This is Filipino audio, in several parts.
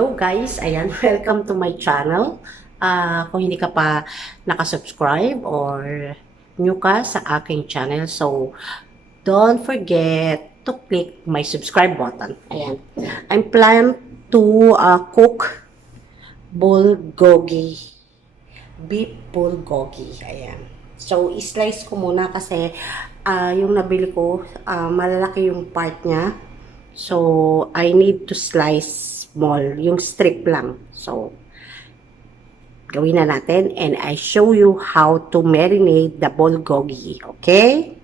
Hello guys, ayan, welcome to my channel. Kung hindi ka pa nakasubscribe or new ka sa aking channel, so don't forget to click my subscribe button. Ayan, I'm plan to cook bulgogi, beef bulgogi. Ayan, so i-slice ko muna kasi yung nabili ko, malalaki yung part niya. So, I need to slice small, yung strip lang. So, gawin na natin and I show you how to marinate the bulgogi. Okay?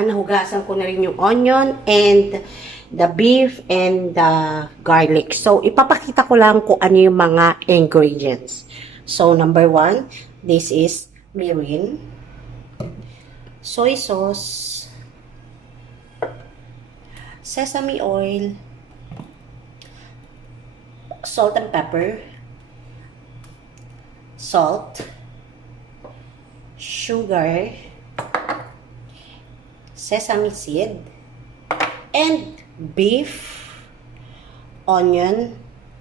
Nahugasan ko na rin yung onion and the beef and the garlic. So, ipapakita ko lang kung ano yung mga ingredients. So, number 1, this is mirin, soy sauce, sesame oil, salt and pepper, salt, sugar, sesame seed, and beef, onion,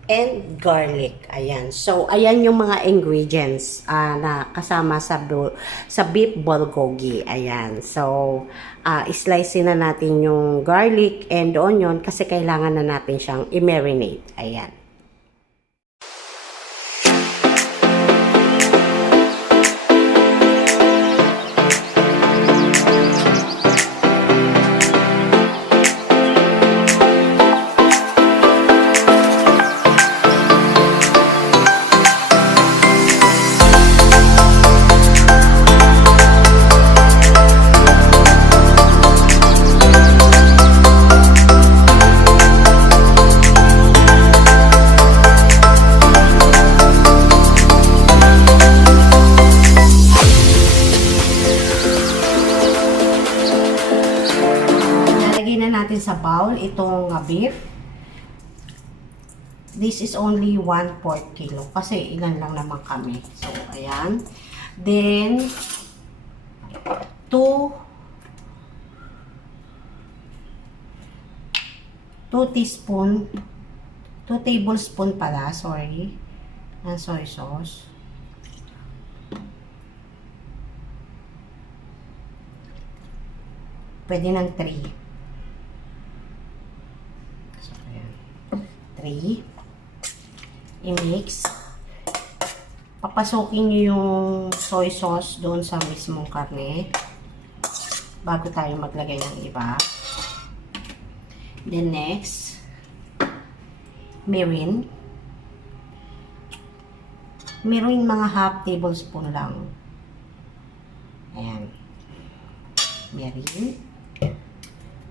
and garlic. Ayan. So, ayan yung mga ingredients na kasama sa beef bulgogi. Ayan. So, slice na natin yung garlic and onion kasi kailangan na natin siyang i-marinate. Ayan. Natin sa bowl itong beef. This is only 1/4 kilo kasi ilan lang naman kami. So, ayan. Then 2 tablespoon pala, sorry, ng soy sauce. Pwede ng 3. 3. I-mix. Papasokin nyo yung soy sauce doon sa mismong karne bago tayo maglagay ng iba. Then next, mirin. Mirin mga half tablespoon lang. Ayan. Mirin.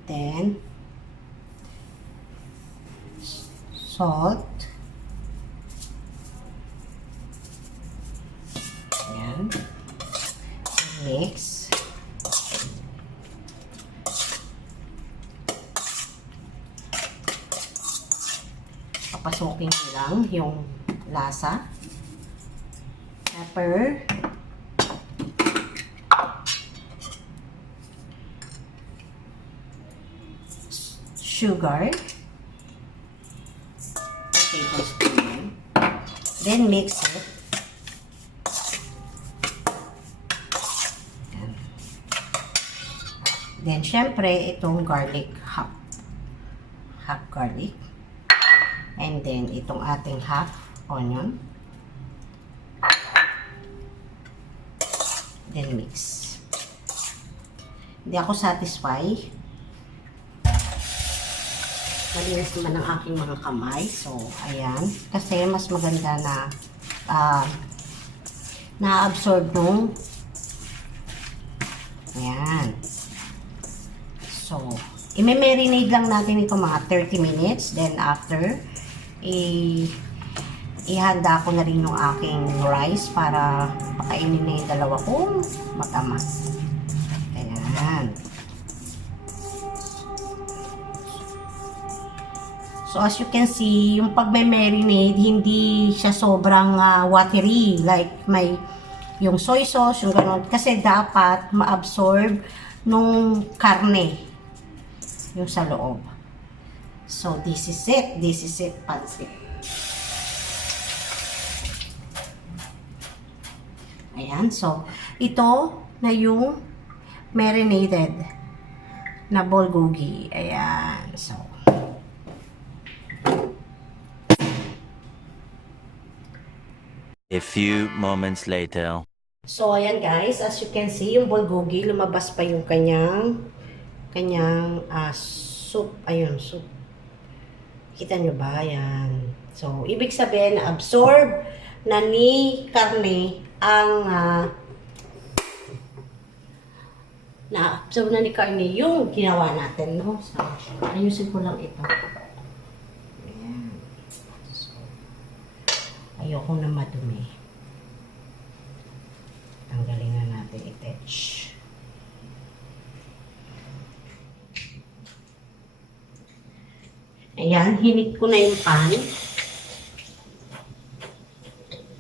Then salt. Ayan. Mix. Papasokin ko lang yung lasa. Pepper. Sugar. Tablespoon. Then mix it. Ayan. Then syempre itong garlic, half garlic. And then itong ating half onion. Then mix. Hindi ako satisfied. Malinis naman ang aking mga kamay. So, ayan. Kasi mas maganda na na-absorb nung ayan. So, i-marinate lang natin ito mga 30 minutes. Then, after, ihanda ko na rin yung aking rice para pakainin na yung dalawa kong matamas. Ayan. So, as you can see, yung pag may marinade, hindi siya sobrang watery. Like, may yung soy sauce, yung gano'n. Kasi dapat ma-absorb nung karne yung sa loob. So, this is it. This is it, pansit. Ayan. So, ito na yung marinated na bulgogi. Ayan. So, a few moments later. so, ayan guys, as you can see, yung bulgogi, lumabas pa yung kanyang soup. Ayun, soup. Kita nyo ba? Ayan. So, ibig sabihin, absorb na ni karne ang na-absorb na ni karne yung ginawa natin, no? So, ayusin ko lang ito. Ayan. So, ayoko na madumi. Tanggalin na natin i-touch. Ayan, hinit ko na yung pan.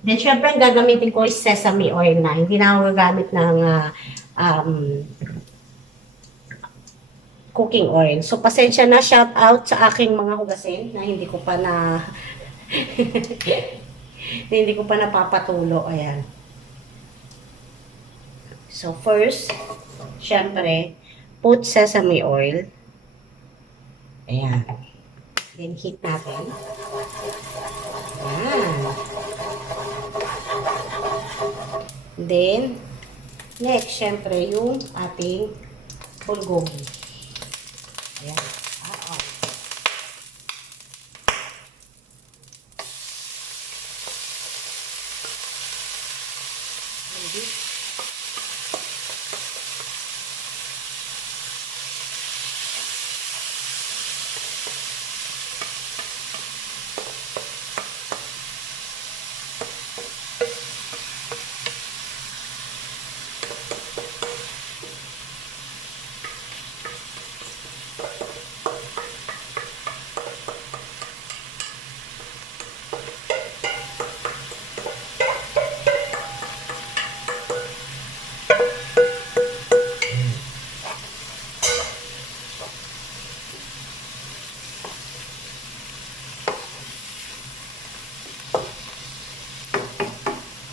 Then, syempre, ang gagamitin ko is sesame oil na. Hindi na ako gagamit ng cooking oil. So, pasensya na, shout out sa aking mga hugasin na hindi ko pa na hindi ko pa napapatulo. Ayan. So, first, syempre, put sesame oil. Ayan. Then, heat natin. Ayan. Then, next, syempre, yung ating bulgogi. Ayan.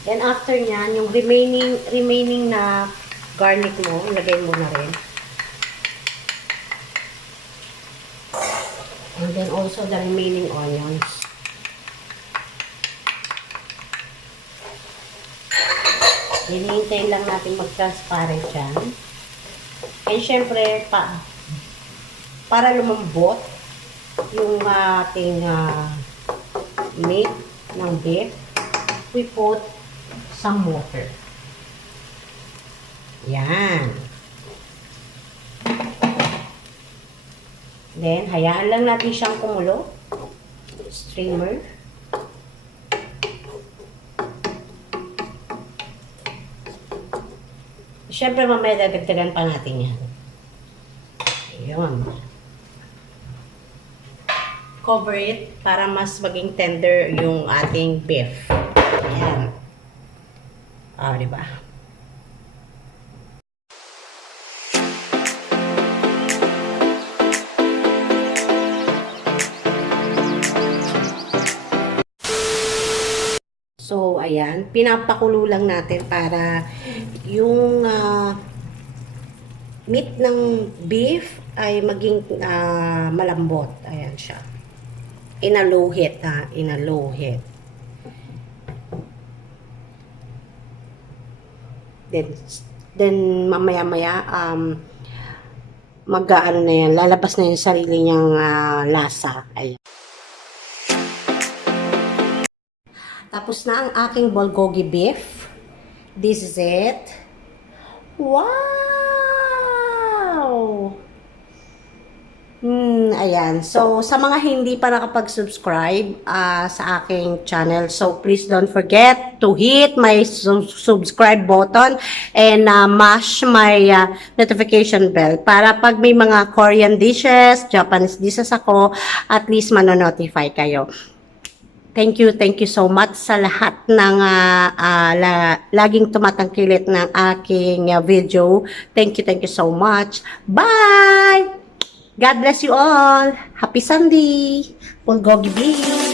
Then after nyan, yung remaining na garlic mo, ilagay mo na rin. And then also the remaining onions. Hinihintay lang natin mag-transparent yan. And syempre, para lumambot yung ating meat ng beef, we put some water. Yan. Then, hayaan lang natin siyang kumulo. Streamer. Siyempre, mamaya dadagdagan pa natin yan. Ayun. Cover it para mas maging tender yung ating beef. Ayan. Diba? So, ayan. Pinapakulo lang natin para yung meat ng beef ay maging malambot. Ayan siya. Inaluhit, inaluhit. Then mamaya-maya, mag-ano na yan, lalabas na yung sarili niyang lasa. Ayan. Tapos na ang aking bulgogi beef. This is it. Wow! Ayan. So, sa mga hindi pa nakapag-subscribe sa aking channel, so please don't forget to hit my subscribe button and mash my notification bell para pag may mga Korean dishes, Japanese dishes ako, at least manonotify kayo. Thank you so much sa lahat ng laging tumatangkilik ng aking video. Thank you so much. Bye! God bless you all. Happy Sunday. Bulgogi Beef.